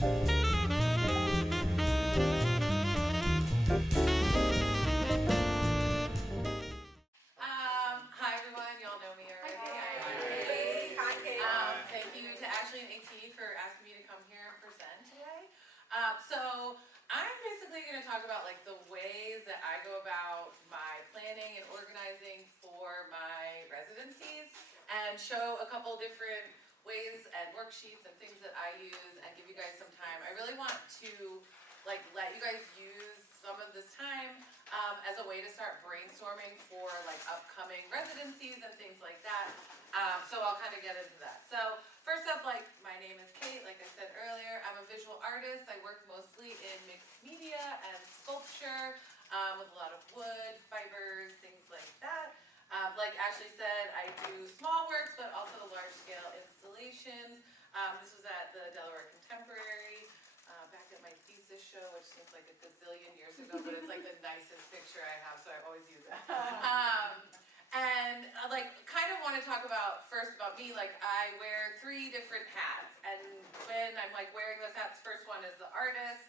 Hi everyone, y'all know me already. Thank you to Ashley and AT for asking me to come here and present today. So I'm basically going to talk about like the ways that I go about my planning and organizing for my residencies, and show a couple different ways and worksheets and things that I use, and give you guys some time. I really want to like let you guys use some of this time as a way to start brainstorming for like upcoming residencies and things like that. So I'll kind of get into that. So first up, like, my name is Kate, like I said earlier. I'm a visual artist. I work mostly in mixed media and sculpture with a lot of wood, fibers, things like that. Like Ashley said, I do small works, but also large scale installations. This was at the Delaware Contemporary. Back at my thesis show, which seems like a gazillion years ago, but it's like the nicest picture I have, so I always use it. And like, kind of want to talk about first about me. Like, I wear 3 different hats, and when I'm like wearing those hats, first one is the artist.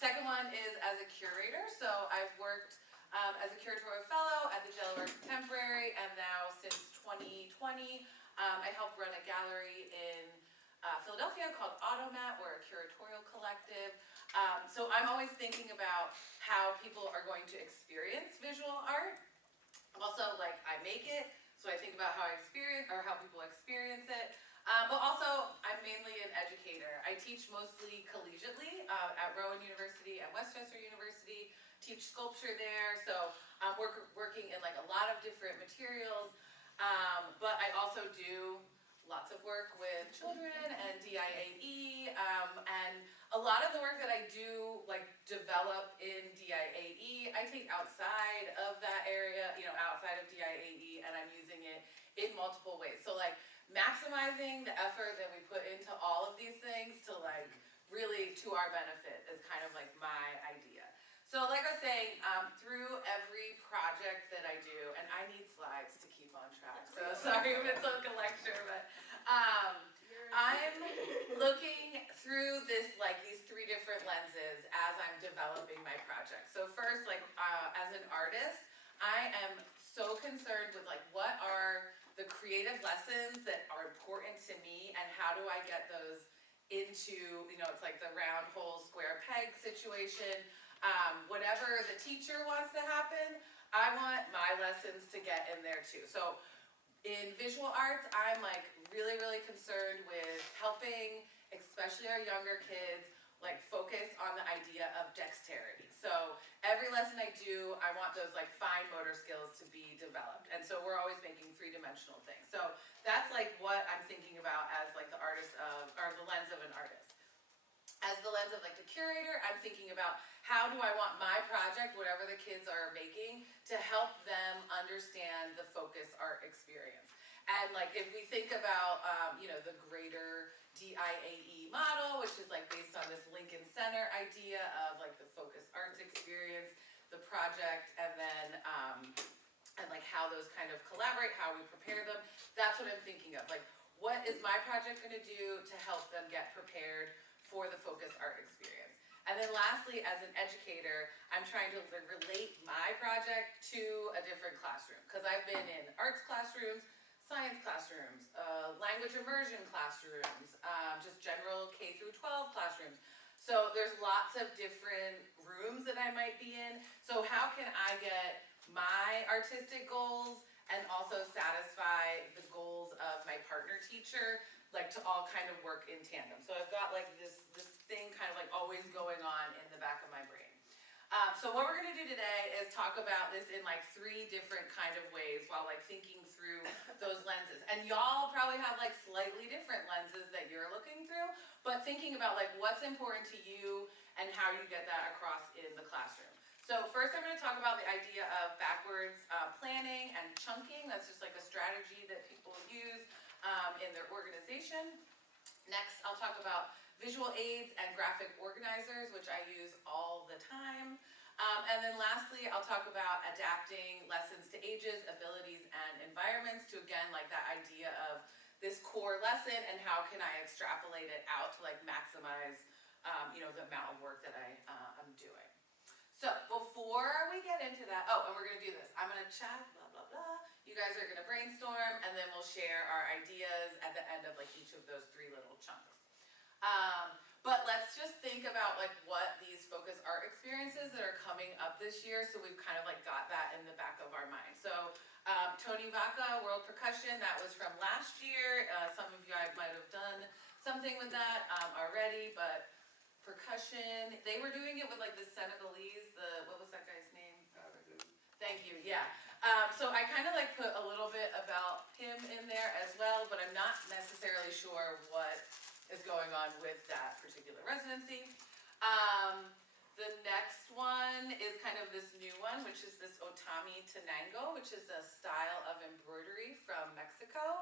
Second one is as a curator. So I've worked as a curatorial fellow at the Delaware Contemporary, and now since 2020, I help run a gallery in Philadelphia called Automat. We're a curatorial collective. So I'm always thinking about how people are going to experience visual art. Also, like, I make it, so I think about how I experience, or how people experience it. But also, I'm mainly an educator. I teach mostly collegiately at Rowan University and Westchester University, teach sculpture there, so I'm working in like a lot of different materials. But I also do lots of work with children and DIAE, and a lot of the work that I do, like, develop in DIAE, I take outside of that area, outside of DIAE, and I'm using it in multiple ways. So like, maximizing the effort that we put into all of these things to like really to our benefit is kind of like my idea. So like I was saying, through every project that I do, and I need slides to keep on track, so sorry if it's like a lecture, but I'm looking through these 3 different lenses as I'm developing my project. So first, like, as an artist, I am so concerned with like, what are the creative lessons that are important to me, and how do I get those into, it's like the round hole square peg situation. Whatever the teacher wants to happen, I want my lessons to get in there too. So in visual arts, I'm like really, really concerned with helping, especially our younger kids, like focus on the idea of dexterity. So every lesson I do, I want those like fine motor skills to be developed. And so we're always making 3-dimensional things. So that's like what I'm thinking about as like the lens of an artist. As the lens of like the curator, I'm thinking about how do I want my project, whatever the kids are making, to help them understand the focus art experience. And like, if we think about, the greater DIAE model, which is like based on this Lincoln Center idea of like the focus arts experience, the project, and then and like how those kind of collaborate, how we prepare them. That's what I'm thinking of. Like, what is my project going to do to help them get prepared for the focus art experience? And then lastly, as an educator, I'm trying to relate my project to a different classroom, because I've been in arts classrooms, science classrooms, language immersion classrooms, just general K through 12 classrooms. So there's lots of different rooms that I might be in. So how can I get my artistic goals and also satisfy the goals of my partner teacher, like to all kind of work in tandem? So I've got like this thing kind of like always going on in the back of my brain. So what we're going to do today is talk about this in like 3 different kind of ways while like thinking through those lenses. And y'all probably have like slightly different lenses that you're looking through, but thinking about like what's important to you and how you get that across in the classroom. So first I'm going to talk about the idea of backwards planning and chunking. That's just like a strategy that people use in their organization. Next, I'll talk about visual aids and graphic organizers, which I use all the time. And then lastly, I'll talk about adapting lessons to ages, abilities, and environments to, again, like that idea of this core lesson and how can I extrapolate it out to like maximize, the amount of work that I'm doing. So before we get into that, and we're gonna do this. I'm gonna chat, blah, blah, blah. You guys are gonna brainstorm, and then we'll share our ideas at the end of like each of those 3 little chunks. But let's just think about like what these focus art experiences that are coming up this year, so we've kind of like got that in the back of our mind. So Tony Vaca, World Percussion, that was from last year. Some of you guys might have done something with that already, but percussion, they were doing it with like the Senegalese, what was that guy's name? Thank you, yeah. So I kind of like put a little bit about him in there as well, but I'm not necessarily sure what is going on with that particular residency. The next one is kind of this new one, which is this Otami Tenango, which is a style of embroidery from Mexico.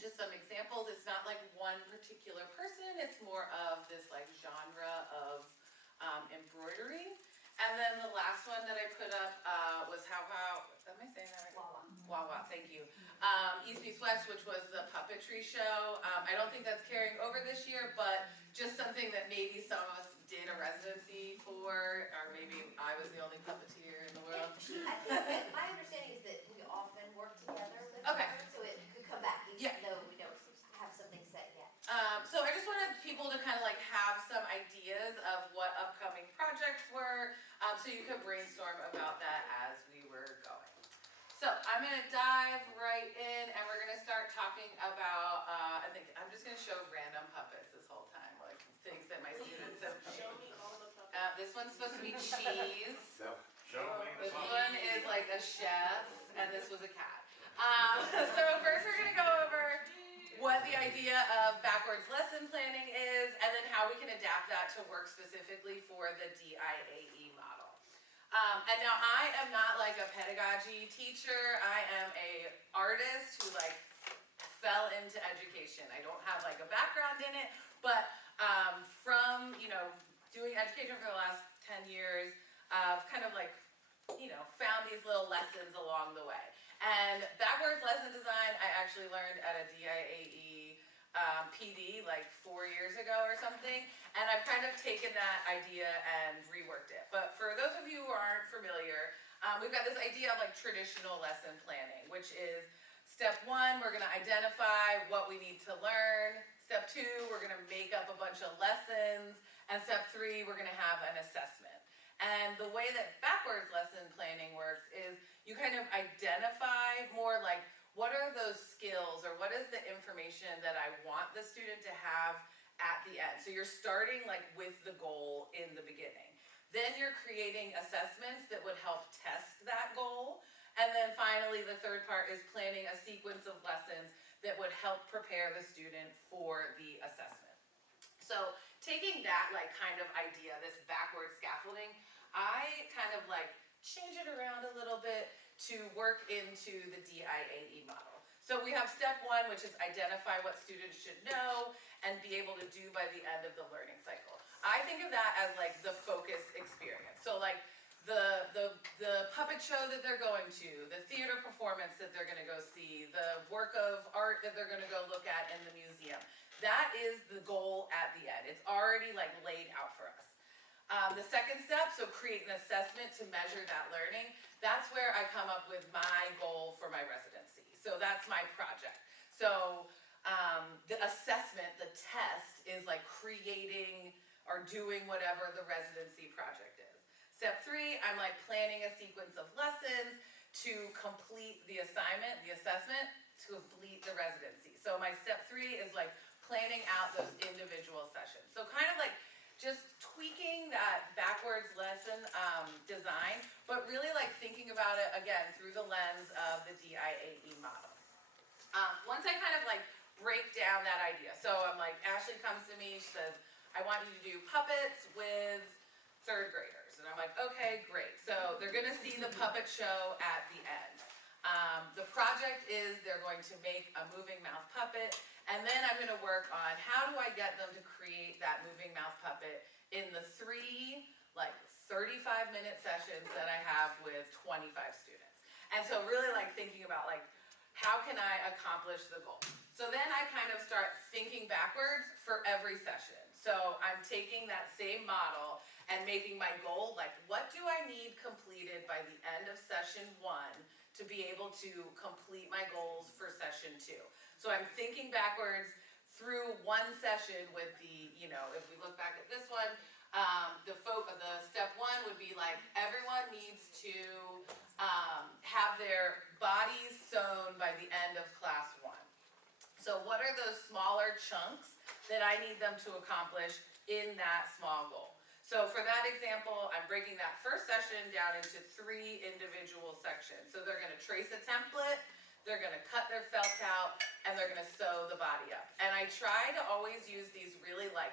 Just some examples, it's not like one particular person, it's more of this like genre of embroidery. And then the last one that I put up was am I saying that right? Wawa, thank you. East Meets West, which was the puppetry show. I don't think that's carrying over this year, but just something that maybe some of us did a residency for, or maybe I was the only puppeteer in the world. I think that my understanding is that we often work together with her, so it could come back even though we don't have something set yet. So I just wanted people to kind of like have some ideas of what upcoming projects were, so you could brainstorm about that as we were going. So I'm going to dive right in, and we're going to start talking about, I'm just going to show random puppets this whole time, like things that my students have. Show me all the puppets. This one's supposed to be cheese. Show me This one is like a chef, and this was a cat. So first we're going to go over what the idea of backwards lesson planning is, and then how we can adapt that to work specifically for the DIAE model. And now I am not like a pedagogy teacher, I am a artist who like fell into education. I don't have like a background in it, but from, doing education for the last 10 years, I've kind of like, found these little lessons along the way. And backwards lesson design, I actually learned at a DIAE PD like 4 years ago or something, and I've kind of taken that idea and reworked it. But for those of you who aren't familiar, we've got this idea of like traditional lesson planning, which is step 1, we're going to identify what we need to learn. Step 2, we're going to make up a bunch of lessons. And step 3, we're going to have an assessment. And the way that backwards lesson planning works is you kind of identify more like what are those skills or what is the information that I want the student to have at the end. So you're starting like with the goal in the beginning. Then you're creating assessments that would help test that goal. And then finally, the third part is planning a sequence of lessons that would help prepare the student for the assessment. So taking that like kind of idea, this backward scaffolding, I kind of like change it around a little bit to work into the DIAE model. So we have step 1, which is identify what students should know and be able to do by the end of the learning cycle. I think of that as like the focus experience. So like the puppet show that they're going to, the theater performance that they're going to go see, the work of art that they're going to go look at in the museum. That is the goal at the end. It's already like laid out for us. The second step, so create an assessment to measure that learning. That's where I come up with my goal for my residency. So that's my project. So the assessment, the test, is like creating or doing whatever the residency project is. Step 3, I'm like planning a sequence of lessons to complete the assignment, the assessment, to complete the residency. So my step 3 is like planning out those individual sessions. So kind of like just tweaking that backwards lesson design, but really like thinking about it again through the lens of the DIAE model. Once I kind of like break down that idea, so I'm like, Ashley comes to me, she says, I want you to do puppets with 3rd graders. And I'm like, okay, great. So they're gonna see the puppet show at the end. The project is they're going to make a moving mouth puppet, and then I'm going to work on how do I get them to create that moving mouth puppet in the 3 like 35-minute sessions that I have with 25 students. And so really like thinking about like how can I accomplish the goal? So then I kind of start thinking backwards for every session. So I'm taking that same model and making my goal, like, what do I need completed by the end of session 1 to be able to complete my goals for session 2? So I'm thinking backwards through one session with the, if we look back at this one, the step 1 would be like, everyone needs to have their bodies sewn by the end of class 1. So what are those smaller chunks that I need them to accomplish in that small goal? So for that example, I'm breaking that first session down into 3 individual sections. So they're going to trace a template, they're going to cut their felt out, and they're going to sew the body up. And I try to always use these really like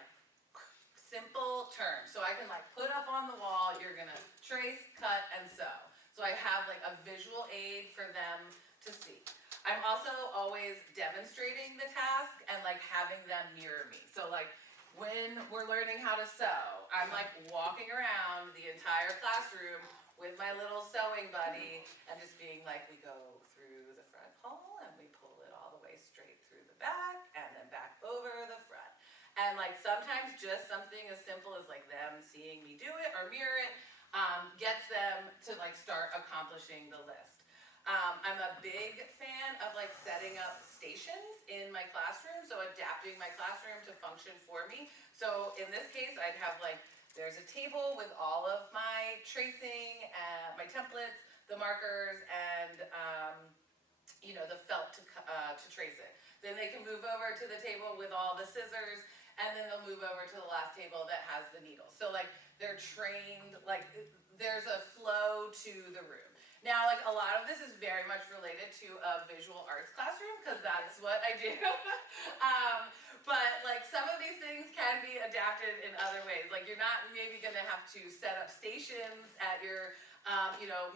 simple terms. So I can like put up on the wall, you're going to trace, cut, and sew. So I have like a visual aid for them to see. I'm also always demonstrating the task and like having them mirror me. So like when we're learning how to sew, I'm like walking around the entire classroom with my little sewing buddy and just being like, we go through the front hole and we pull it all the way straight through the back and then back over the front. And like sometimes just something as simple as like them seeing me do it or mirror it gets them to like start accomplishing the list. I'm a big fan of like setting up stations in my classroom, so adapting my classroom to function for me. So in this case, I'd have like, there's a table with all of my tracing, my templates, the markers, and the felt to trace it. Then they can move over to the table with all the scissors, and then they'll move over to the last table that has the needles. So like they're trained, like there's a flow to the room. Now, like a lot of this is very much related to a visual arts classroom because that's what I do. But like some of these things can be adapted in other ways. Like you're not maybe going to have to set up stations at your,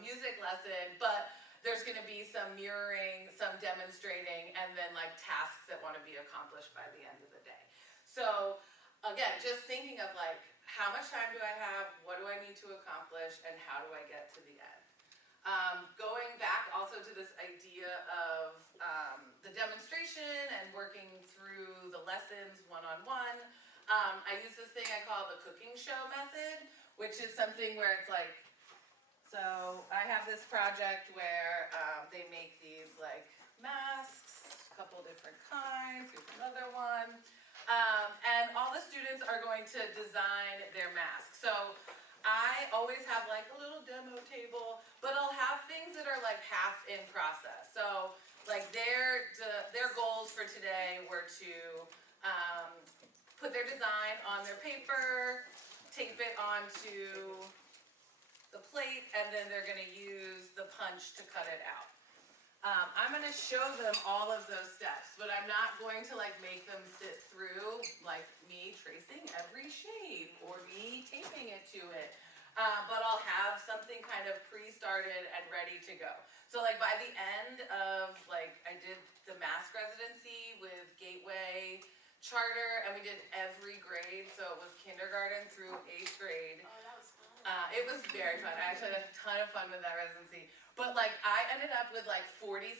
music lesson, but there's going to be some mirroring, some demonstrating, and then like tasks that want to be accomplished by the end of the day. So again, just thinking of like how much time do I have, what do I need to accomplish, and how do I get to the end? Going back also to this idea of the demonstration and working through the lessons one-on-one, I use this thing I call the cooking show method, which is something where it's like, so I have this project where they make these like masks, a couple different kinds, here's another one, and all the students are going to design their masks. So I always have like a little demo table, but I'll have things that are like half in process. So like their goals for today were to put their design on their paper, tape it onto the plate, and then they're going to use the punch to cut it out. I'm going to show them all of those steps, but I'm not going to like make them sit through like me tracing every shade or me taping it to it. But I'll have something kind of pre-started and ready to go. So like by the end of like, I did the mask residency with Gateway Charter, and we did every grade. So it was kindergarten through 8th grade. Oh, that was fun. It was very fun. I actually had a ton of fun with that residency. But like I ended up with like 47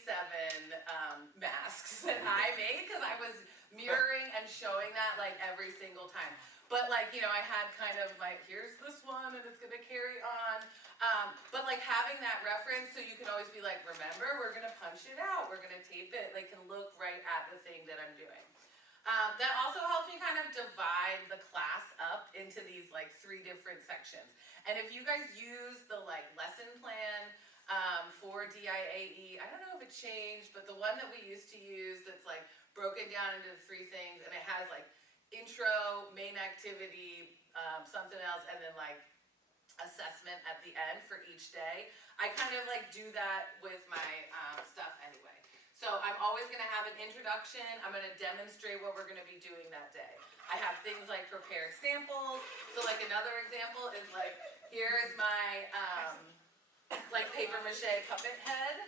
masks that I made because I was mirroring and showing that like every single time. But like, I had kind of like, here's this one and it's gonna carry on. But like having that reference so you can always be like, remember, we're gonna punch it out, we're gonna tape it, like can look right at the thing that I'm doing. That also helps me kind of divide the class up into these like 3 different sections. And if you guys use the like lesson plan for DIAE, I don't know if it changed, but the one that we used to use that's like broken down into 3 things, and it has like intro, main activity, something else, and then like assessment at the end for each day. I kind of like do that with my stuff anyway. So I'm always going to have an introduction. I'm going to demonstrate what we're going to be doing that day. I have things like prepared samples. So like another example is like, here is my like paper mache puppet head.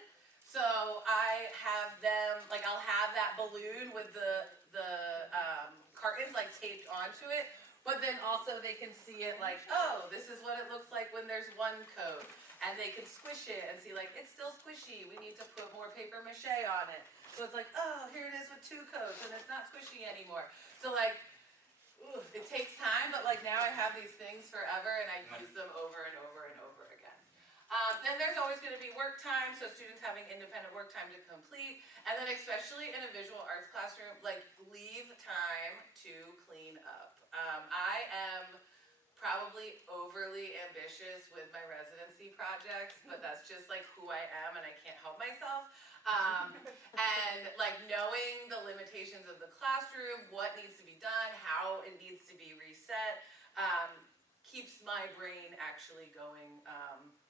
So I have them, like I'll have that balloon with the cartons like taped onto it, but then also they can see it like, oh, this is what it looks like when there's one coat. and they can squish it and see like, it's still squishy, we need to put more paper mache on it. So it's like, oh, here it is with 2 coats and it's not squishy anymore. So like, it takes time, but like now I have these things forever and I use them over and over and over again. Then there's always going to be work time, so students having independent work time to complete, and then especially in a visual arts classroom, like leave time to clean up. I am probably overly ambitious with my residency projects, but that's just like who I am and I can't help myself. And like knowing the limitations of the classroom, what needs to be done, how it needs to be reset, keeps my brain actually going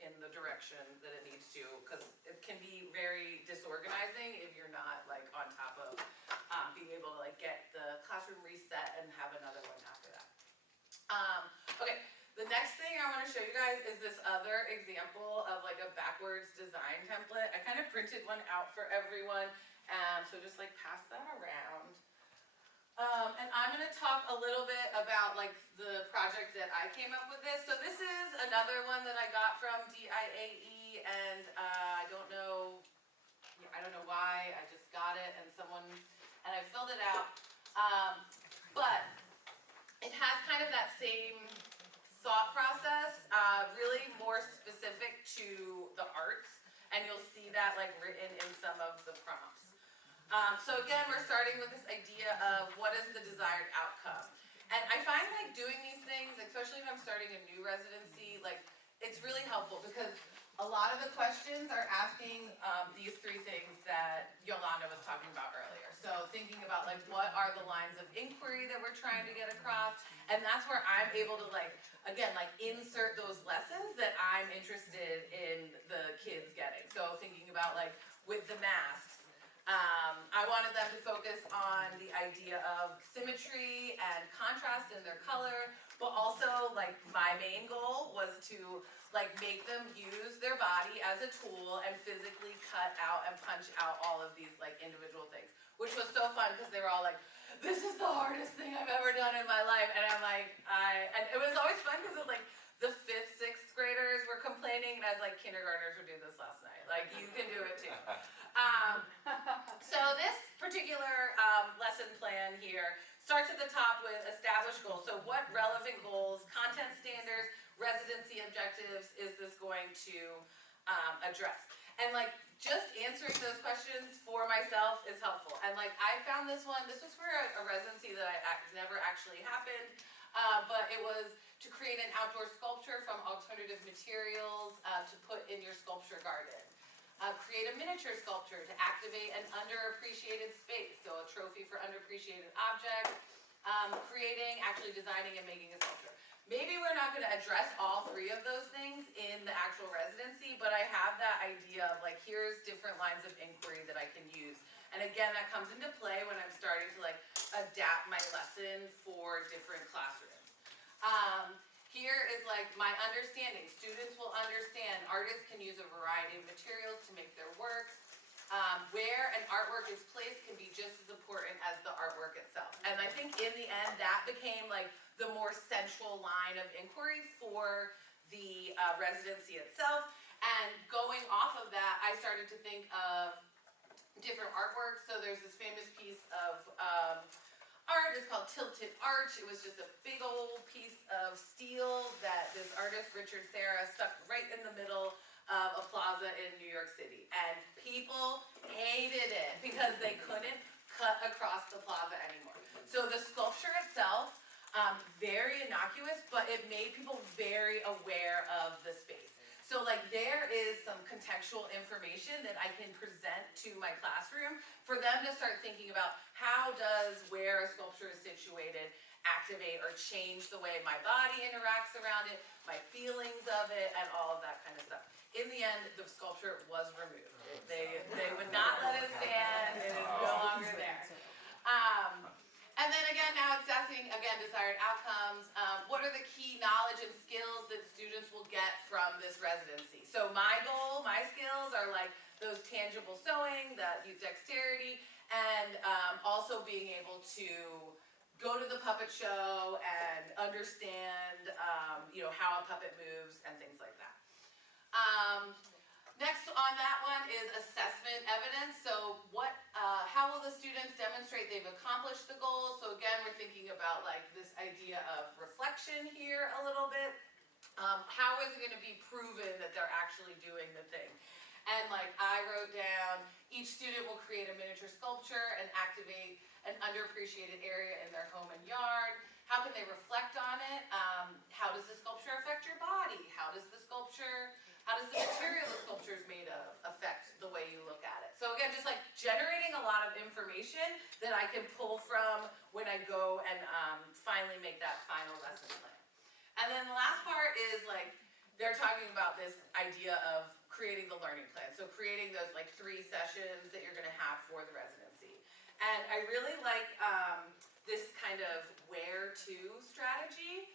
in the direction that it needs to, because it can be very disorganizing if you're not like on top of being able to like get the classroom reset and have another one after that. Okay, the next thing I want to show you guys is this other example of like a backwards design template. I kind of printed one out for everyone, so just like pass that around. And I'm going to talk a little bit about like the project that I came up with this. So this is another one that I got from DIAE, and I don't know why, I just got it and I filled it out. But it has kind of that same thought process, really more specific to the arts, and you'll see that like written in some of the prompts. So again, we're starting with this idea of what is the desired outcome. And I find like doing these things, especially if I'm starting a new residency, like it's really helpful because a lot of the questions are asking these 3 things that Yolanda was talking about earlier. So thinking about like what are the lines of inquiry that we're trying to get across, and that's where I'm able to like, again, like insert those lessons that I'm interested in the kids getting. So thinking about like with the masks, I wanted them to focus on the idea of symmetry and contrast in their color, but also like my main goal was to like make them use their body as a tool and physically cut out and punch out all of these like individual things, which was so fun because they were all like, this is the hardest thing I've ever done in my life. And I'm like, and it was always fun because it was like the 5th, 6th graders were complaining, and I was like, kindergartners were doing this last night. Like, you can do it too. So this particular lesson plan here starts at the top with established goals. So what relevant goals, content standards, residency objectives is this going to address? And like just answering those questions for myself is helpful. And like I found this one, this was for a residency that never actually happened, but it was to create an outdoor sculpture from alternative materials to put in your sculpture garden. Create a miniature sculpture to activate an underappreciated space, so a trophy for underappreciated object. Actually designing and making a sculpture. Maybe we're not going to address all 3 of those things in the actual residency, but I have that idea of like, here's different lines of inquiry that I can use. And again, that comes into play when I'm starting to like adapt my lesson for different classrooms. Here is like my understanding. Students will understand artists can use a variety of materials to make their work. Where an artwork is placed can be just as important as the artwork itself. And I think in the end that became like the more central line of inquiry for the residency itself. And going off of that, I started to think of different artworks. So there's this famous piece of art, it's called Tilted Arch. It was just a big old piece of steel that this artist, Richard Serra, stuck right in the middle of a plaza in New York City. And people hated it because they couldn't cut across the plaza anymore. So the sculpture itself, very innocuous, but it made people very aware of the space. So like there is some contextual information that I can present to my classroom for them to start thinking about how does where a sculpture is situated activate or change the way my body interacts around it, my feelings of it, and all of that kind of stuff. In the end, the sculpture was removed. They would not let it stand. It is no longer there. And then again, now it's asking, again, desired outcomes. What are the key knowledge and skills that students will get from this residency? So my goal, my skills are like those tangible sewing, that youth dexterity, and also being able to go to the puppet show and understand, how a puppet moves and things like that. Next on that one is assessment evidence. So how will the students demonstrate they've accomplished the goals? So again, we're thinking about like this idea of reflection here a little bit. How is it going to be proven that they're actually doing the thing? And like I wrote down, each student will create a miniature sculpture and activate an underappreciated area in their home and yard. How can they reflect on it? How does the sculpture affect your body? How does the material the sculpture is made of affect the way you look at it? So again, just like generating a lot of information that I can pull from when I go and finally make that final lesson plan. And then the last part is like, they're talking about this idea of creating the learning plan. So creating those like 3 sessions that you're gonna have for the residency. And I really like this kind of where to strategy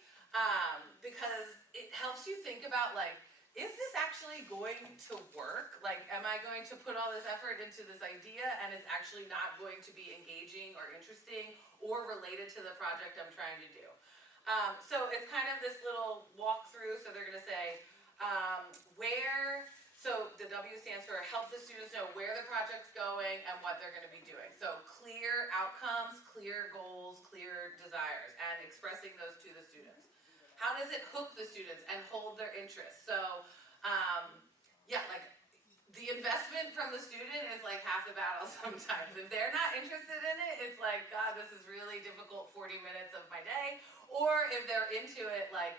because it helps you think about like, is this actually going to work? Like, am I going to put all this effort into this idea and it's actually not going to be engaging or interesting or related to the project I'm trying to do? So it's kind of this little walkthrough. So they're going to say so the W stands for help the students know where the project's going and what they're going to be doing. So clear outcomes, clear goals, clear desires, and expressing those to the students. How does it hook the students and hold their interest? So, like the investment from the student is like half the battle sometimes. If they're not interested in it, it's like, God, this is really difficult 40 minutes of my day. Or if they're into it, like,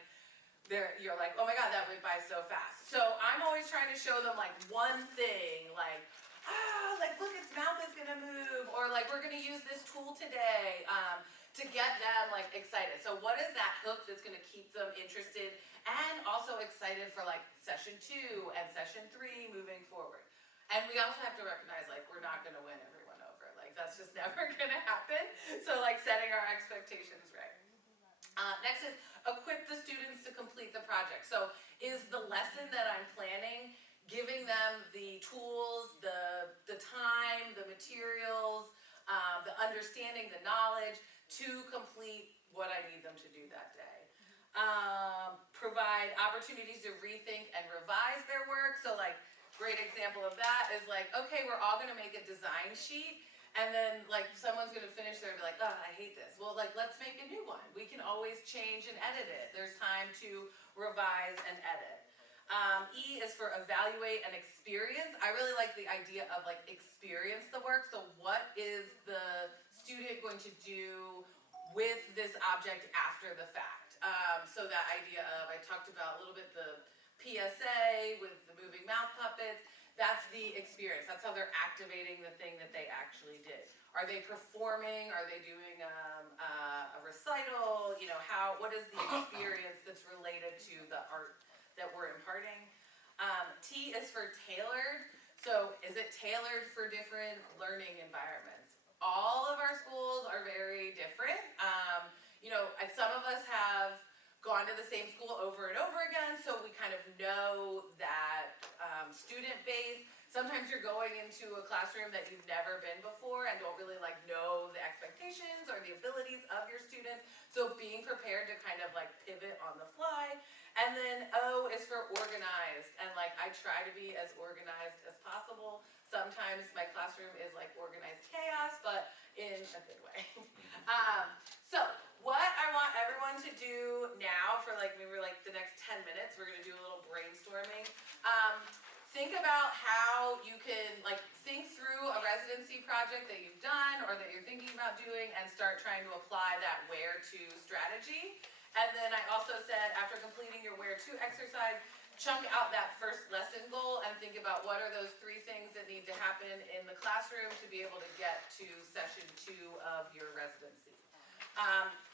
you're like, oh my God, that went by so fast. So I'm always trying to show them like one thing, like look, its mouth is gonna move, or like we're gonna use this tool today to get them like excited. So what is that hook that's gonna keep them interested and also excited for like session 2 and session 3 moving forward? And we also have to recognize like we're not gonna win everyone over. Like that's just never gonna happen. So like setting our expectations right. Next is equip the students to complete the project. So is the lesson that I'm planning giving them the tools, the time, the materials, the understanding, the knowledge to complete what I need them to do that day. Provide opportunities to rethink and revise their work. So like great example of that is like, okay, we're all gonna make a design sheet. And then like someone's gonna finish there and be like, oh, I hate this. Well, like let's make a new one. We can always change and edit it. There's time to revise and edit. E is for evaluate and experience. I really like the idea of like experience the work. So what is the student going to do with this object after the fact? So that idea of, I talked about a little bit the PSA with the moving mouth puppets. That's the experience. That's how they're activating the thing that they actually did. Are they performing? Are they doing a recital? You know, what is the experience that's related to the art that we're imparting? T is for tailored. So is it tailored for different learning environments? All of our schools are very different. Some of us have gone to the same school over and over again, so we kind of know that student base. Sometimes you're going into a classroom that you've never been before and don't really know the expectations or the abilities of your students. So being prepared to kind of pivot on the fly. And then O is for organized, and I try to be as organized as possible. Sometimes my classroom is organized chaos, but in a good way. So what I want everyone to do now for maybe the next 10 minutes, we're gonna do a little brainstorming. Think about how you can think through a residency project that you've done or that you're thinking about doing and start trying to apply that where to strategy. And then I also said after completing your where to exercise, chunk out that first lesson goal and think about what are those 3 things that need to happen in the classroom to be able to get to session 2 of your residency.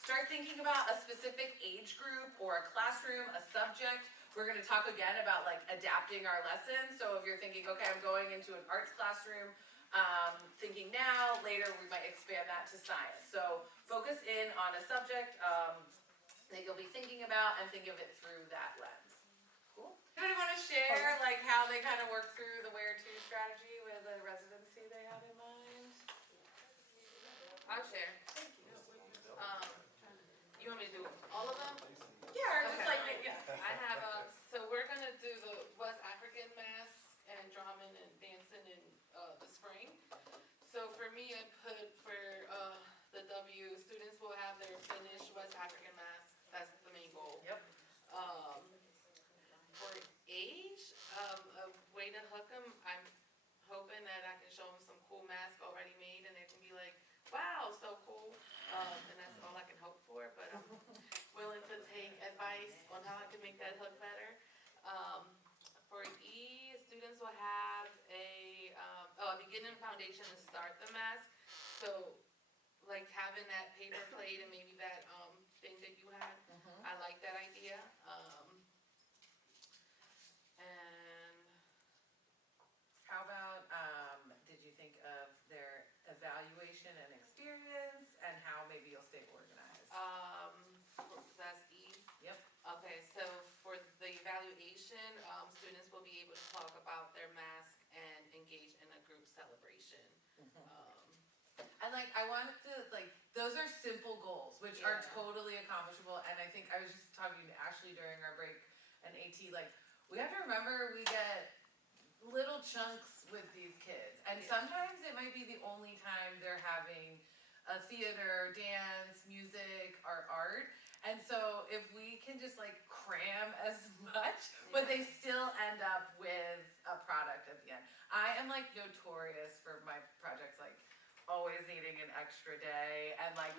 Start thinking about a specific age group or a classroom, a subject. We're going to talk again about adapting our lessons. So if you're thinking, okay, I'm going into an arts classroom, thinking now, later we might expand that to science. So focus in on a subject that you'll be thinking about and think of it through that lens. Cool. Anybody want to share how they kind of work through the where to strategy with a residency they had in mind? I'll share. Thank you. You want me to do all of them? Yeah, or just Okay. yeah. I have, so we're gonna do the West African finish West African mask. That's the main goal. Yep. For age, a way to hook them, I'm hoping that I can show them some cool masks already made and they can be like, wow, so cool. And that's all I can hope for, but I'm willing to take advice on how I can make that hook better. For E, students will have a beginning foundation to start the mask. So like having that paper plate and maybe that thing that you had, I like that idea. And How about, did you think of their evaluation and experience and how maybe you'll stay organized? that's E. Yep. Okay, so for the evaluation, students will be able to talk about their mask and engage in a group celebration. And like, I wanted to, like, those are simple goals, which are Yeah. totally accomplishable, and I think I was just talking to Ashley during our break and AT, like, we have to remember we get little chunks with these kids, and Yeah. sometimes it might be the only time they're having a theater, dance, music, or art, and so if we can just like cram as much, but they still end up with a product at the end. I am like notorious for my projects, like, always needing an extra day and like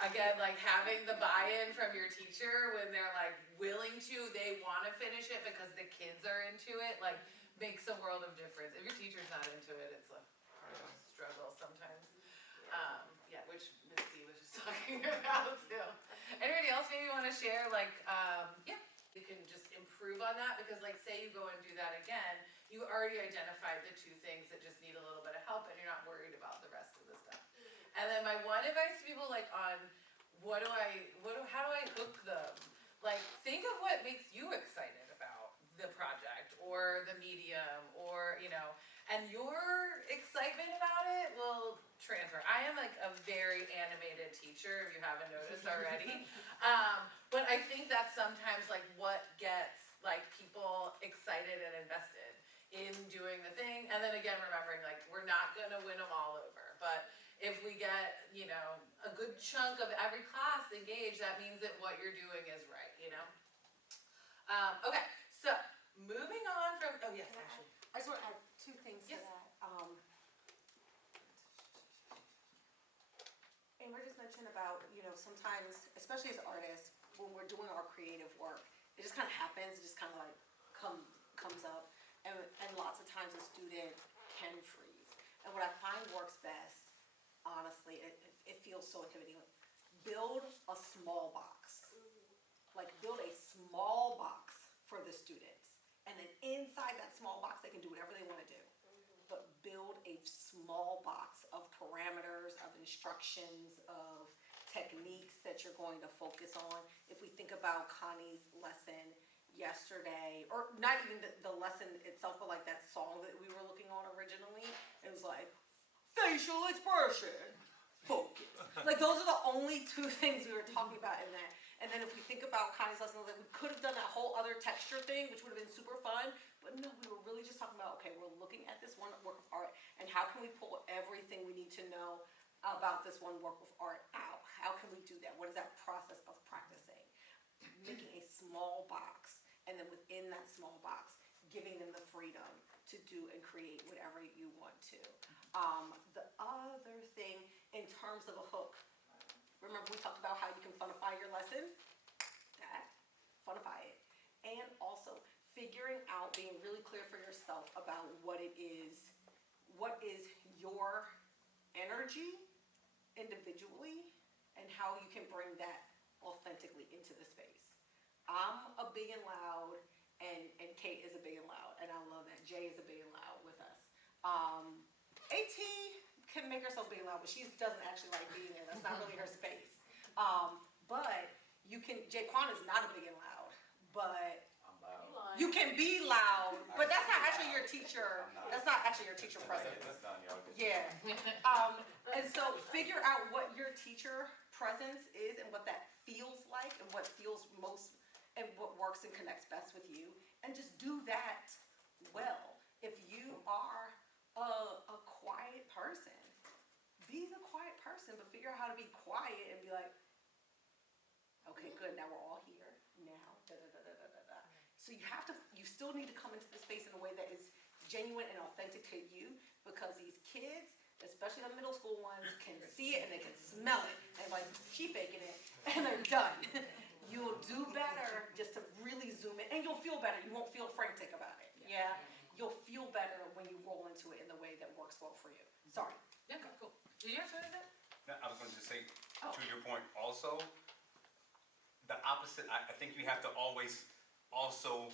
again like having the buy-in from your teacher when they're like willing to, they want to finish it because the kids are into it, like makes a world of difference. If your teacher's not into it, it's a struggle sometimes. Yeah, which Miss D was just talking about too. Anybody else maybe want to share like yeah, you can just improve on that because like say you go and do that again, you already identified the two things that just need a little bit of help and you're not worried about the rest of the stuff. And then my one advice to people like on how do I hook them? Like think of what makes you excited about the project or the medium or and your excitement about it will transfer. I am like a very animated teacher if you haven't noticed already. But I think that's sometimes like what gets like people excited and invested in doing the thing, and then again remembering like we're not gonna win them all over, but if we get a good chunk of every class engaged, that means that what you're doing is right. Okay, so moving on from yes, actually. I just want to add two things to Yes. that. Amber just mentioned about, sometimes, especially as artists, when we're doing our creative work, it just kind of happens, it just kind of like comes up. And lots of times a student can freeze. And what I find works best, honestly, it feels so intimidating. Build a small box. Like build a small box for the students. And then inside that small box, they can do whatever they want to do. But build a small box of parameters, of instructions, of techniques that you're going to focus on. If we think about Connie's lesson yesterday, or not even the lesson itself, but like that song that we were looking on originally, it was like, facial expression, focus. Like those are the only two things we were talking about in that. And then if we think about Connie's lesson, like we could have done that whole other texture thing, which would have been super fun, but no, we were really just talking about, okay, we're looking at this one work of art, and how can we pull everything we need to know about this one work of art out? How can we do that? What is that process of practicing? Making a small box, and then within that small box, giving them the freedom to do and create whatever you want to. The other thing, in terms of a hook, remember we talked about how you can funify your lesson? Funify it. And also figuring out, being really clear for yourself about what is your energy individually, and how you can bring that authentically into the space. I'm a big and loud, and Kate is a big and loud, and I love that. Jay is a big and loud with us. AT can make herself big and loud, but she doesn't actually like being there. That's not really her space. But you can, Jaquan is not a big and loud, but I'm loud. you can be loud, but that's not actually your teacher. That's not actually your teacher presence. That's not y'all. Yeah. And so figure out what your teacher presence is and what that feels like and what feels most and what works and connects best with you, and just do that well. If you are a quiet person, be the quiet person, but figure out how to be quiet and be like, da da da da da da da. So you still need to come into the space in a way that is genuine and authentic to you, because these kids, especially the middle school ones, can see it and they can smell it, and like, she faking it, and they're done. You'll do better just to really zoom in, and you'll feel better. You won't feel frantic about it. Yeah, you'll feel better when you roll into it in the way that works well for you. Sorry. Yeah, cool. Did you have something to say? No, I was going to just say, to your point also, the opposite, I think you have to always also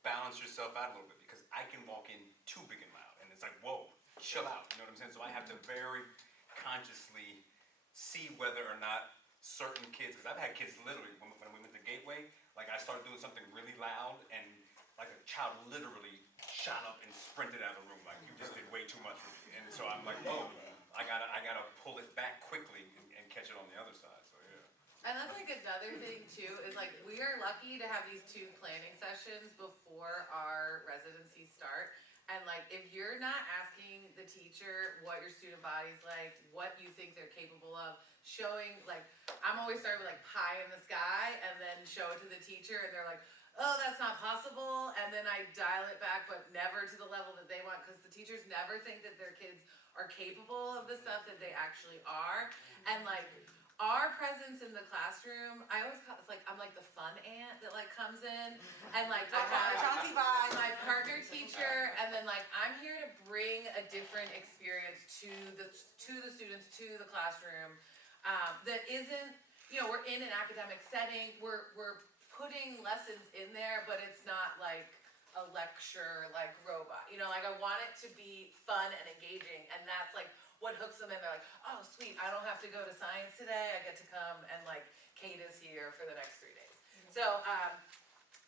balance yourself out a little bit, because I can walk in too big and loud, and it's like, whoa, chill out, you know what I'm saying? So I have to very consciously see whether or not certain kids, because I've had kids literally, when we went to Gateway, like I started doing something really loud, and like a child literally shot up and sprinted out of the room, like, you just did way too much for me. And so I'm like, whoa, I gotta pull it back quickly and catch it on the other side, so yeah. And that's like another thing too, is like, we are lucky to have these 2 planning sessions before our residencies start. And like, if you're not asking the teacher what your student body's like, what you think they're capable of, showing, like, I'm always starting with like pie in the sky, and then show it to the teacher, and they're like, oh, that's not possible, and then I dial it back, but never to the level that they want, because the teachers never think that their kids are capable of the stuff that they actually are. And like, our presence in the classroom, I always call it's like, I'm like the fun aunt that like comes in, and like I have my partner teacher, and then like I'm here to bring a different experience to the students, to the classroom, that isn't, you know, we're in an academic setting, we're putting lessons in there, but it's not like a lecture like robot, you know, like I want it to be fun and engaging, and that's like what hooks them in. They're like, oh sweet, I don't have to go to science today, I get to come and like Kate is here for the next 3 days. So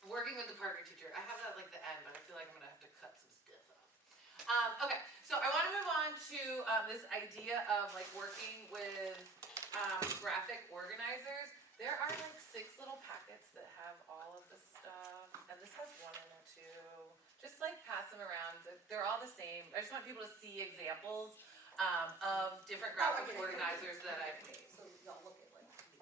working with the partner teacher, I have that at like the end, but I feel like I'm gonna have to cut some stuff off. Okay, so I want to move on to this idea of like working with graphic organizers. There are like 6 little packets that have all of the stuff, and this has 1 in there too. Just like pass them around. They're all the same. I just want people to see examples of different graphic organizers that I've made. So y'all look at like these.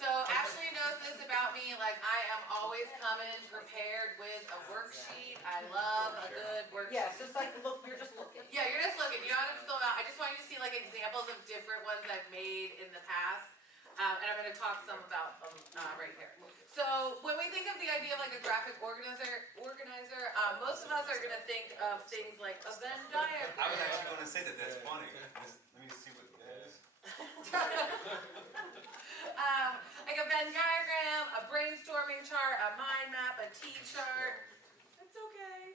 So Ashley knows this about me. Like, I am always coming prepared with a worksheet. I love a good worksheet. Yes, just like look, you're just looking. Yeah, you're just looking. You don't have to fill them out. I just want you to see like examples of different ones I've made in the past. And I'm going to talk some about them right here. So when we think of the idea of like a graphic organizer, most of us are going to think of things like a Venn diagram. I was actually going to say that, that's funny. Let me see what that is. Like a Venn diagram, a brainstorming chart, a mind map, a T-chart. It's okay.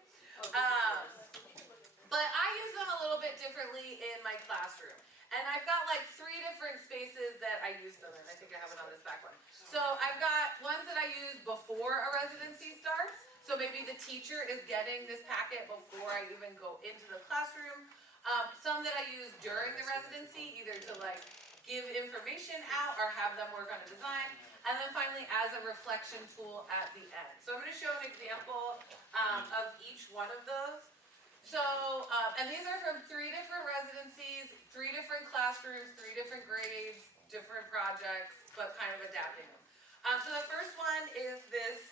But I use them a little bit differently in my classroom. And I've got like 3 different spaces that I use them in. I think I have it on this back one. So I've got ones that I use before a residency starts. So maybe the teacher is getting this packet before I even go into the classroom. Some that I use during the residency, either to like give information out or have them work on a design. And then finally as a reflection tool at the end. So I'm going to show an example of each one of those. So, and these are from 3 different residencies, 3 different classrooms, 3 different grades, different projects, but kind of adapting them. So the first one is this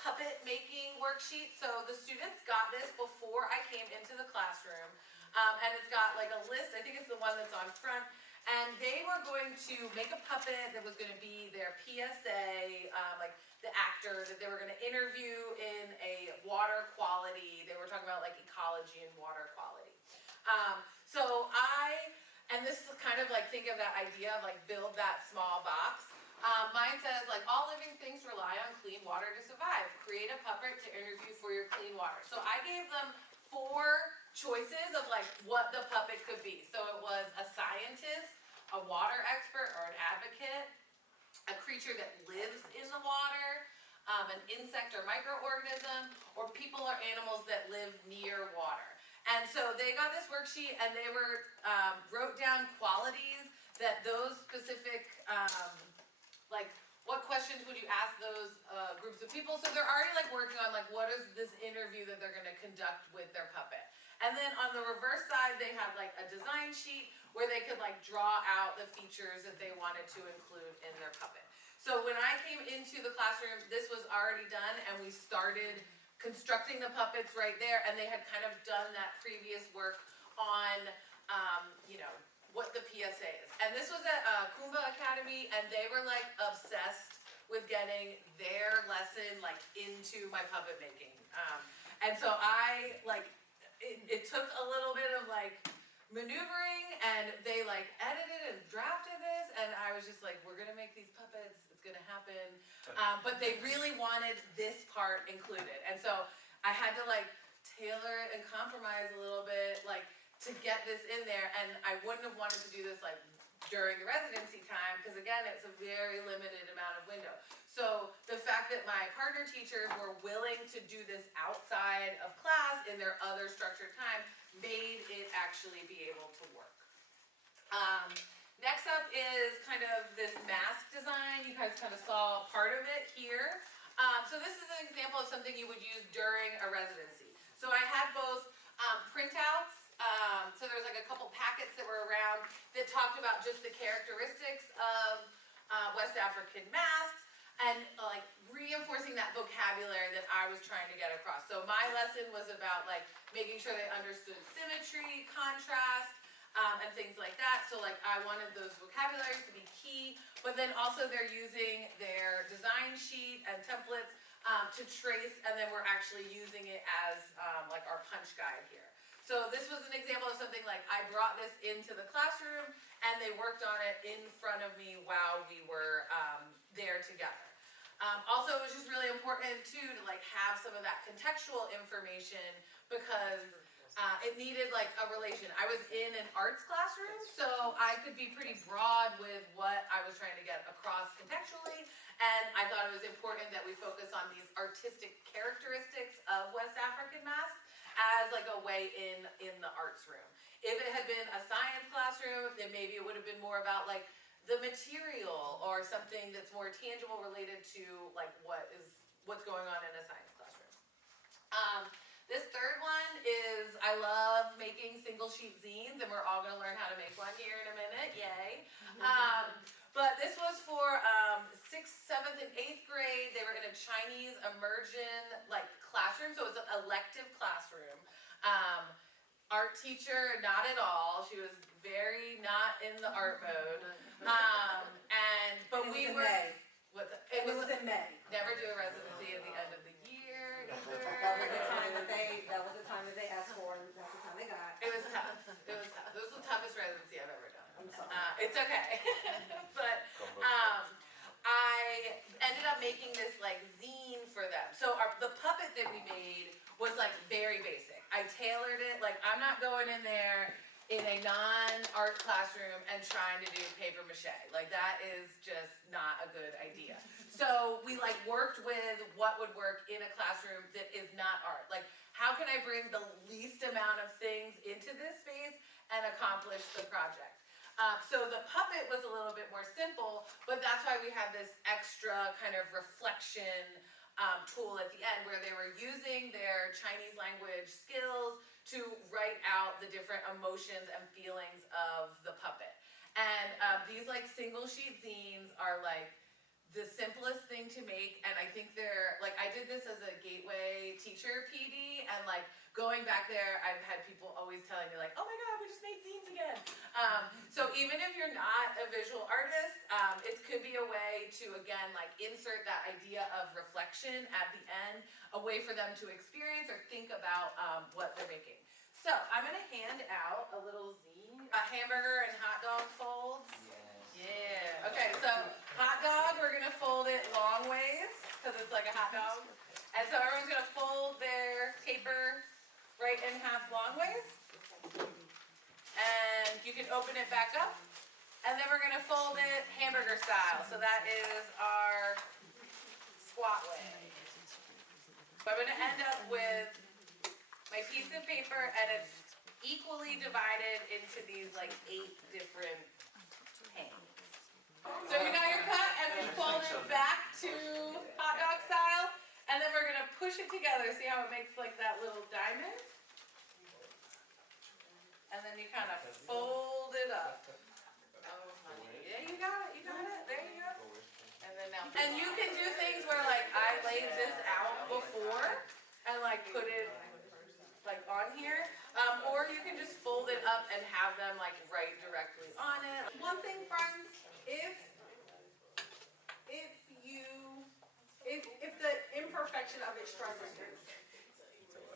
puppet making worksheet. So the students got this before I came into the classroom. And it's got like a list, I think it's the one that's on front. And they were going to make a puppet that was going to be their PSA, like the actor that they were going to interview in a water quality. They were talking about like ecology and water quality. And this is kind of like, think of that idea of like build that small box. Mine says like all living things rely on clean water to survive. Create a puppet to interview for your clean water. So I gave them 4 choices of like what the puppet could be. So it was a scientist, a water expert or an advocate, a creature that lives in the water, an insect or microorganism, or people or animals that live near water. And so they got this worksheet and they were wrote down qualities that those specific, like what questions would you ask those groups of people? So they're already like working on like what is this interview that they're going to conduct with their puppet. And then on the reverse side, they had like a design sheet where they could like draw out the features that they wanted to include in their puppet. So when I came into the classroom, this was already done, and we started constructing the puppets right there, and they had kind of done that previous work on, what the PSA is. And this was at Kumba Academy, and they were like obsessed with getting their lesson like into my puppet making. And so I like, it took a little bit of like maneuvering, and they like edited and drafted this, and I was just like, we're gonna make these puppets, it's gonna happen. But they really wanted this part included, and so I had to like tailor it and compromise a little bit, like to get this in there, and I wouldn't have wanted to do this like during the residency time, because again, it's a very limited amount of window. So the fact that my partner teachers were willing to do this outside of class in their other structured time made it actually be able to work. Next up is kind of this mask design. You guys kind of saw part of it here. So this is an example of something you would use during a residency. So I had both printouts. So there's like a couple packets that were around that talked about just the characteristics of West African masks, and like reinforcing that vocabulary that I was trying to get across. So my lesson was about like making sure they understood symmetry, contrast, and things like that. So like I wanted those vocabularies to be key, but then also they're using their design sheet and templates to trace, and then we're actually using it as like our punch guide here. So this was an example of something like I brought this into the classroom, and they worked on it in front of me while we were there together. Also, it was just really important too to like have some of that contextual information, because it needed like a relation. I was in an arts classroom, so I could be pretty broad with what I was trying to get across contextually, and I thought it was important that we focus on these artistic characteristics of West African masks as like a way in the arts room. If it had been a science classroom, then maybe it would have been more about like the material or something that's more tangible related to like what's going on in a science classroom. This third one is, I love making single sheet zines, and we're all gonna learn how to make one here in a minute, yay. But this was for 6th, 7th, and 8th grade. They were in a Chinese immersion like classroom, so it was an elective classroom. Art teacher, not at all. She was very not in the art mode. But we were. May. It was in May. Never do a residency at the end of the year either. That was the time that they asked for, and that's the time they got. It was tough. It was tough. It was the toughest residency I've ever done. I'm sorry. It's okay. But I ended up making this like zine for them. So the puppet that we made was like very basic. I tailored it. Like I'm not going in there in a non-art classroom and trying to do paper mache. Like that is just not a good idea. So we like worked with what would work in a classroom that is not art. Like how can I bring the least amount of things into this space and accomplish the project? So the puppet was a little bit more simple, but that's why we had this extra kind of reflection tool at the end, where they were using their Chinese language skills to write out the different emotions and feelings of the puppet. And these like single sheet zines are like the simplest thing to make, and I think they're like, I did this as a gateway teacher PD, and like going back there, I've had people always telling me like, oh my god, we just made zines again. So even if you're not a visual artist, it could be a way to again like insert that idea of reflection at the end, a way for them to experience or think about what they're making. So I'm gonna hand out a little zine, a hamburger and hot dog folds. Yeah. Okay, so hot dog, we're gonna fold it long ways because it's like a hot dog. And so everyone's gonna fold their paper right in half long ways. And you can open it back up. And then we're gonna fold it hamburger style. So that is our squat way. So I'm gonna end up with my piece of paper, and it's equally divided into these like 8 different hands. So you got your cut, and we fold it back to hot dog style, and then we're gonna push it together. See how it makes like that little diamond? And then you kind of fold it up. Oh, honey. Yeah, you got it. There you go. And then now. And you can do like put it like on here, or you can just fold it up and have them like write directly on it. One thing, friends, if the imperfection of it stresses you,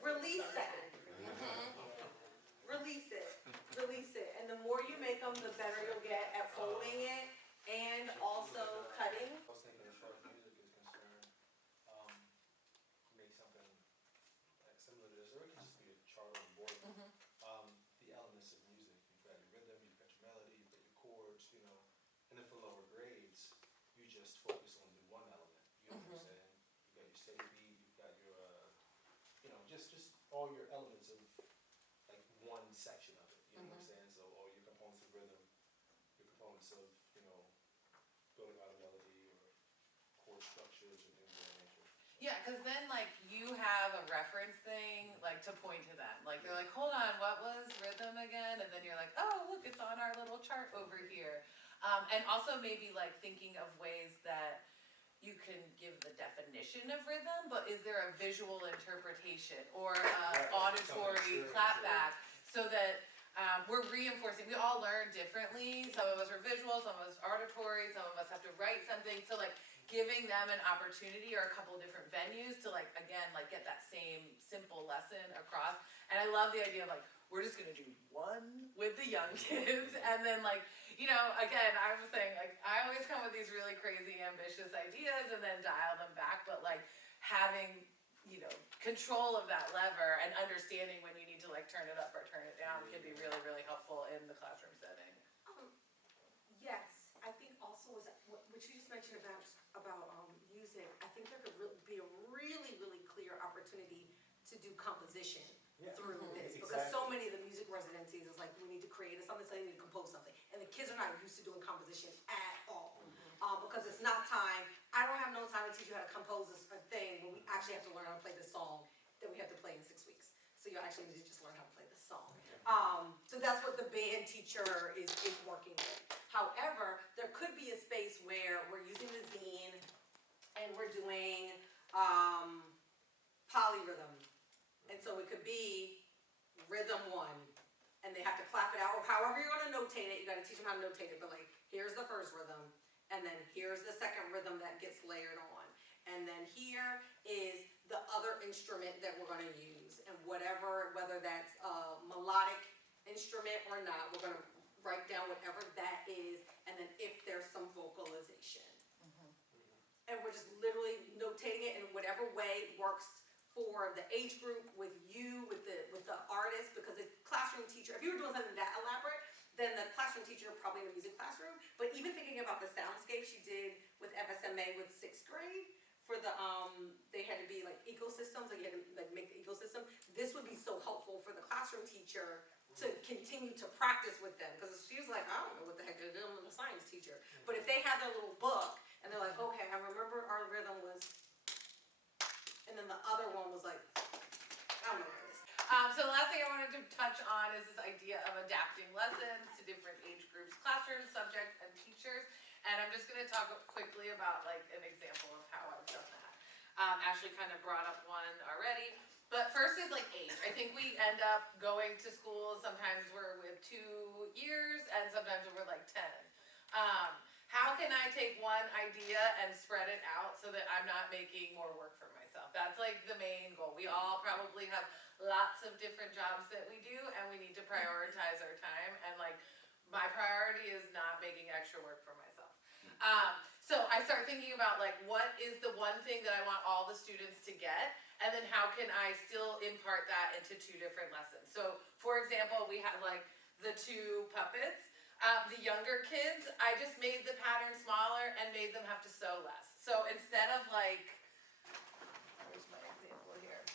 release that. Release it, and the more you make them, the better you'll get at folding it and also cutting. I was thinking as far as music is concerned, make something like similar to this, or it could just be a chart on the board. The elements of music, you've got your rhythm, you've got your melody, you've got your chords, you know, and then for lower grades, you just focus on the one element. You know what I'm saying? You've got your steady beat, you've got your, you know, just all your elements of like one section of it. You know what I'm saying? So all your components of rhythm, your components of, you know, building out a melody or chord structures and things of that nature. Yeah, because then like you have a reference thing like to point to them. Like they're like, hold on, what was rhythm again? And then you're like, oh look, it's on our little chart over here. And also maybe like thinking of ways that you can give the definition of rhythm, but is there a visual interpretation or auditory clapback so that we're reinforcing. We all learn differently. Some of us are visual, some of us are auditory, some of us have to write something. So like giving them an opportunity or a couple of different venues to like, again, like get that same simple lesson across. And I love the idea of like, we're just gonna do one with the young kids. And then like, you know, again, I was saying like, I always come with these really crazy ambitious ideas and then dial them back. But like having, you know, control of that lever and understanding when you need to like turn it up or turn it down can be really, really helpful in the classroom setting. Yes, I think also is what you just mentioned about music. I think there could be a really, really clear opportunity to do composition through this, because so many of the music residencies is like we need to create something, so they need to compose something, and the kids are not used to doing composition at all, because it's not time. I don't have no time to teach you how to compose a thing when we actually have to learn how to play this song that we have to play in 6 weeks. So you actually need to just learn how to play this song. So that's what the band teacher is working with. However, there could be a space where we're using the zine and we're doing polyrhythm. And so it could be rhythm 1, and they have to clap it out, or however you're gonna notate it. You gotta teach them how to notate it, but like, here's the first rhythm, and then here's the second rhythm that gets layered on. And then here is the other instrument that we're gonna use, and whether that's a melodic instrument or not, we're gonna write down whatever that is, and then if there's some vocalization. And we're just literally notating it in whatever way works for the age group, with you, with the artist, because the classroom teacher, if you were doing something that elaborate, then the classroom teacher probably in the music classroom. But even thinking about the soundscape she did with FSMA with 6th grade, for the they had to be like ecosystems, like you had to like make the ecosystem. This would be so helpful for the classroom teacher to continue to practice with them, because she was like, I don't know what the heck they're doing with the science teacher. But if they have their little book and they're like, okay, I remember our rhythm was, and then the other one was like, I don't know what it is. So the last thing I wanted to touch on is this idea of adapting lessons to different age groups, classrooms, subjects, and teachers. And I'm just going to talk quickly about like an example of how I've done that. Ashley kind of brought up one already. But first is like age. I think we end up going to school, sometimes we're with 2 years, and sometimes we're like 10. How can I take one idea and spread it out so that I'm not making more work for myself? That's like the main goal. We all probably have lots of different jobs that we do, and we need to prioritize our time. And like, my priority is not making extra work for myself. So I start thinking about like, what is the one thing that I want all the students to get? And then how can I still impart that into 2 different lessons? So for example, we had like the 2 puppets. The younger kids, I just made the pattern smaller and made them have to sew less. So instead of like, where's my example here?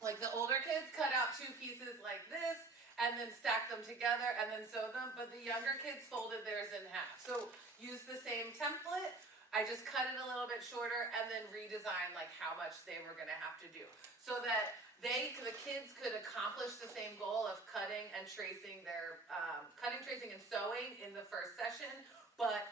Like the older kids cut out 2 pieces like this and then stacked them together and then sewed them, but the younger kids folded theirs in half. So use the same template, I just cut it a little bit shorter and then redesigned like how much they were gonna have to do. So that the kids could accomplish the same goal of cutting and tracing their, cutting, tracing, and sewing in the first session, but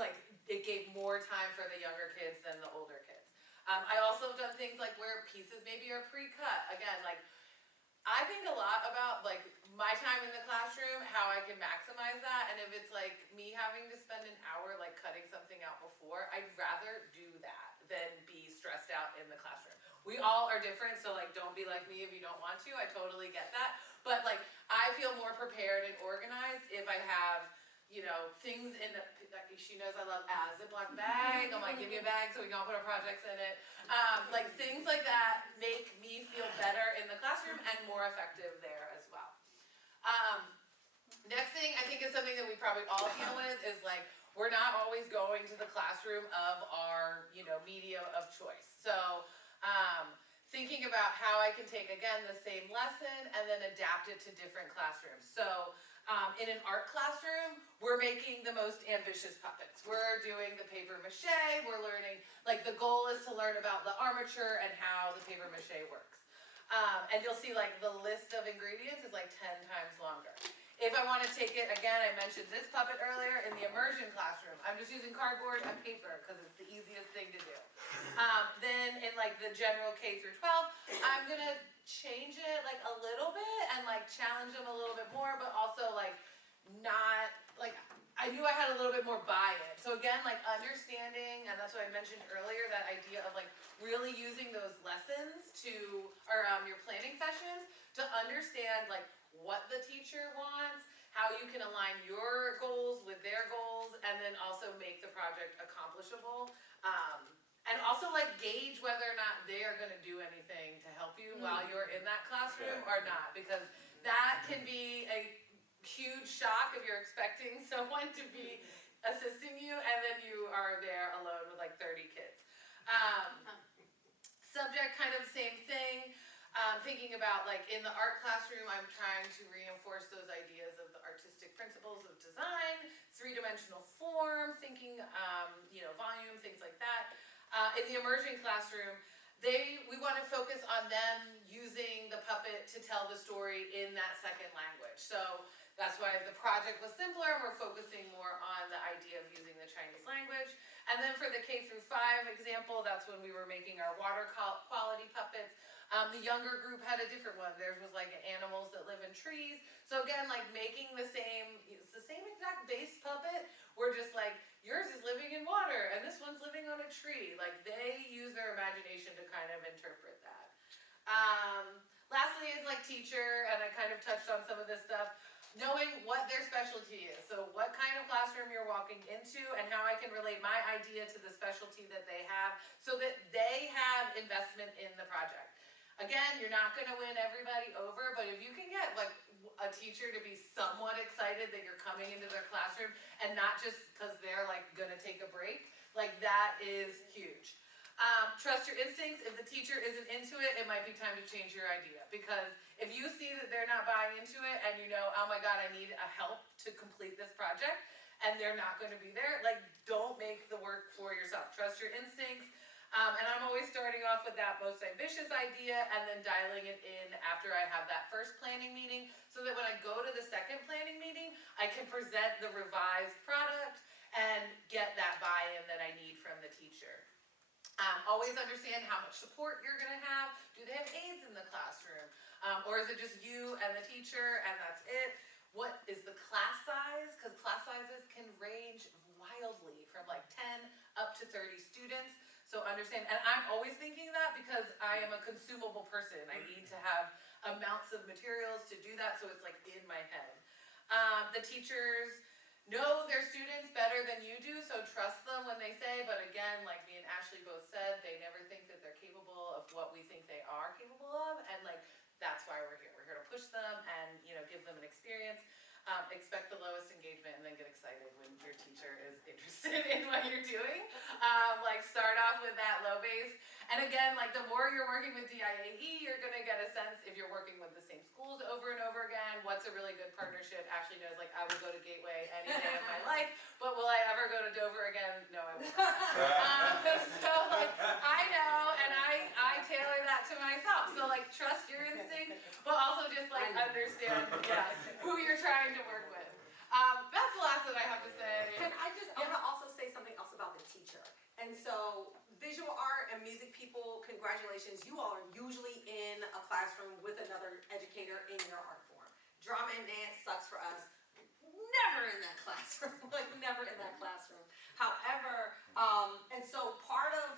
like it gave more time for the younger kids than the older kids. I also have done things like where pieces maybe are pre-cut. Again, like I think a lot about like my time in the classroom, how I can maximize that, and if it's like me having to spend an hour like cutting something out before, I'd rather do that than be stressed out in the classroom. We all are different, so like don't be like me if you don't want to. I totally get that. But like I feel more prepared and organized if I have, you know, things in the, she knows I love a Ziploc bag. I'm like, give me a bag so we can all put our projects in it. Like things like that make me feel better in the classroom and more effective there as well. Next thing I think is something that we probably all deal with is like, we're not always going to the classroom of our, you know, medium of choice. So thinking about how I can take, again, the same lesson and then adapt it to different classrooms. So in an art classroom, we're making the most ambitious puppets. We're doing the paper mache, we're learning, like the goal is to learn about the armature and how the paper mache works. And you'll see like the list of ingredients is like 10 times longer. If I want to take it, again, I mentioned this puppet earlier, in the immersion classroom, I'm just using cardboard and paper because it's the easiest thing to do. Then in like the general K through 12, I'm going to change it like a little bit and like challenge them a little bit more, but also like not, like I knew I had a little bit more buy-in. So again, like understanding, and that's what I mentioned earlier, that idea of like really using those lessons to, or your planning sessions to understand like what the teacher wants, how you can align your goals with their goals, and then also make the project accomplishable. And also like gauge whether or not they are gonna do anything to help you while you're in that classroom or not, because that can be a huge shock if you're expecting someone to be assisting you and then you are there alone with like 30 kids. Subject, kind of same thing. Thinking about like in the art classroom, I'm trying to reinforce those ideas of the artistic principles of design, three-dimensional form, thinking, you know, volume, things like that. In the immersion classroom, we want to focus on them using the puppet to tell the story in that second language. So that's why the project was simpler and we're focusing more on the idea of using the Chinese language. And then for the K through 5 example, that's when we were making our water quality puppets. The younger group had a different one. Theirs was like animals that live in trees. So again, like making it's the same exact base puppet. We're just like, yours is living in water and this one's living on a tree. Like they use their imagination to kind of interpret that. Lastly is like teacher, and I kind of touched on some of this stuff. Knowing what their specialty is. So what kind of classroom you're walking into and how I can relate my idea to the specialty that they have so that they have investment in the project. Again, you're not going to win everybody over, but if you can get like a teacher to be somewhat excited that you're coming into their classroom and not just because they're like going to take a break, like that is huge. Trust your instincts. If the teacher isn't into it, it might be time to change your idea, because if you see that they're not buying into it and you know, oh my God, I need a help to complete this project and they're not going to be there, like don't make the work for yourself. Trust your instincts. And I'm always starting off with that most ambitious idea and then dialing it in after I have that first planning meeting so that when I go to the second planning meeting, I can present the revised product and get that buy-in that I need from the teacher. Always understand how much support you're going to have. Do they have aides in the classroom? Or is it just you and the teacher and that's it? What is the class size? Because class sizes can range wildly from like 10 up to 30 students. So understand, and I'm always thinking that because I am a consumable person. I need to have amounts of materials to do that, so it's like in my head. The teachers know their students better than you do, so trust them when they say, but again, like me and Ashley both said, they never think that they're capable of what we think they are capable of, and like that's why we're here. We're here to push them and, you know, give them an experience. Expect the lowest engagement and then get excited when your teacher is interested in what you're doing. Like start off with that low base. And again, like the more you're working with DIAE, you're gonna get a sense if you're working with the same schools over and over again, what's a really good partnership. Ashley knows, like I would go to Gateway any day of my life, but will I ever go to Dover again? No, I won't. So like I know, and I tailor that to myself. So like trust your instinct, but also just like understand who you're trying to work with. That's the last that I have to say. I want to also say something else about the teacher. And so visual art and music people, congratulations. You all are usually in a classroom with another educator in your art form. Drama and dance sucks for us. Never in that classroom, like never in that classroom. However, and so part of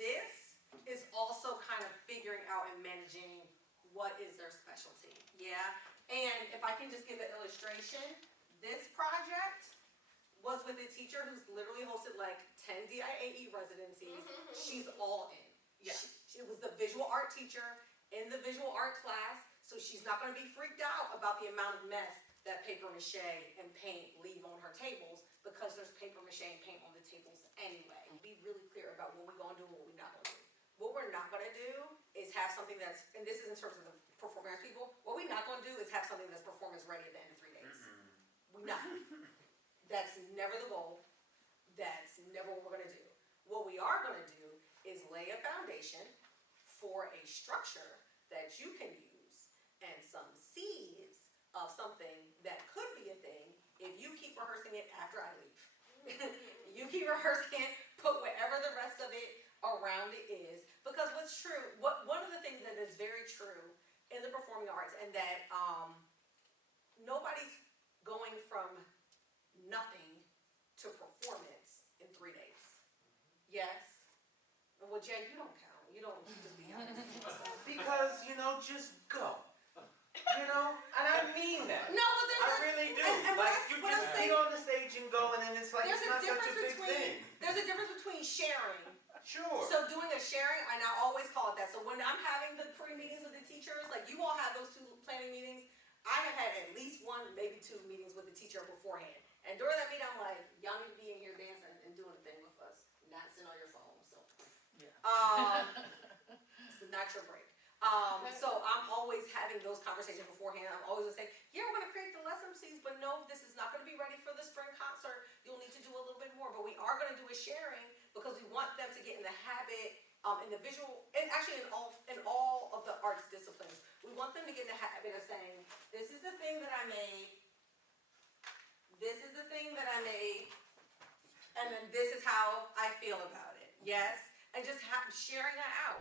this is also kind of figuring out and managing what is their specialty, yeah? And if I can just give an illustration, this project was with a teacher who's literally hosted like 10 DIAE residencies. She's all in. Yeah. She was the visual art teacher in the visual art class, so she's not gonna be freaked out about the amount of mess that paper mache and paint leave on her tables, because there's paper mache and paint on the tables anyway. Be really clear about what we're gonna do and what we're not gonna do. What we're not gonna do is have something that's, and this is in terms of the performance people, what we're not gonna do is have something that's performance ready at the end of 3 days. We're not. That's never the goal. That's never what we're gonna do. What we are gonna do is lay a foundation for a structure that you can use and some seeds of something that could be a thing if you keep rehearsing it after I leave. You keep rehearsing it, put whatever the rest of it around it is. Because what's true, one of the things that is very true in the performing arts, and that nobody's going from nothing to performance in 3 days. Yes? Well, Jay, you don't count. You don't just be honest. Because, just go. And I mean that. No, but there's I really do. and Like, what you I'm just saying- get on the stage and go, and then it's like, there's it's a not such a difference big thing. there's a difference between sharing. Sure. So doing a sharing, and I always call it that. So when I'm having the pre-meetings with the teachers, like you all have those 2 planning meetings, I have had at least 1, maybe 2 meetings with the teacher beforehand. And during that meeting, I'm like, y'all need to be in here dancing and doing a thing with us, not sitting on your phone. So, it's not your break. So I'm always having those conversations beforehand. I'm always saying, yeah, we're gonna create the lesson C's, but no, this is not gonna be ready for the spring concert. You'll need to do a little bit more, but we are gonna do a sharing because we want them to get in the habit, in the visual, and actually in all of the arts disciplines. We want them to get in the habit of saying, this is the thing that I made, this is the thing that I made, and then this is how I feel about it. Yes? And just sharing that out.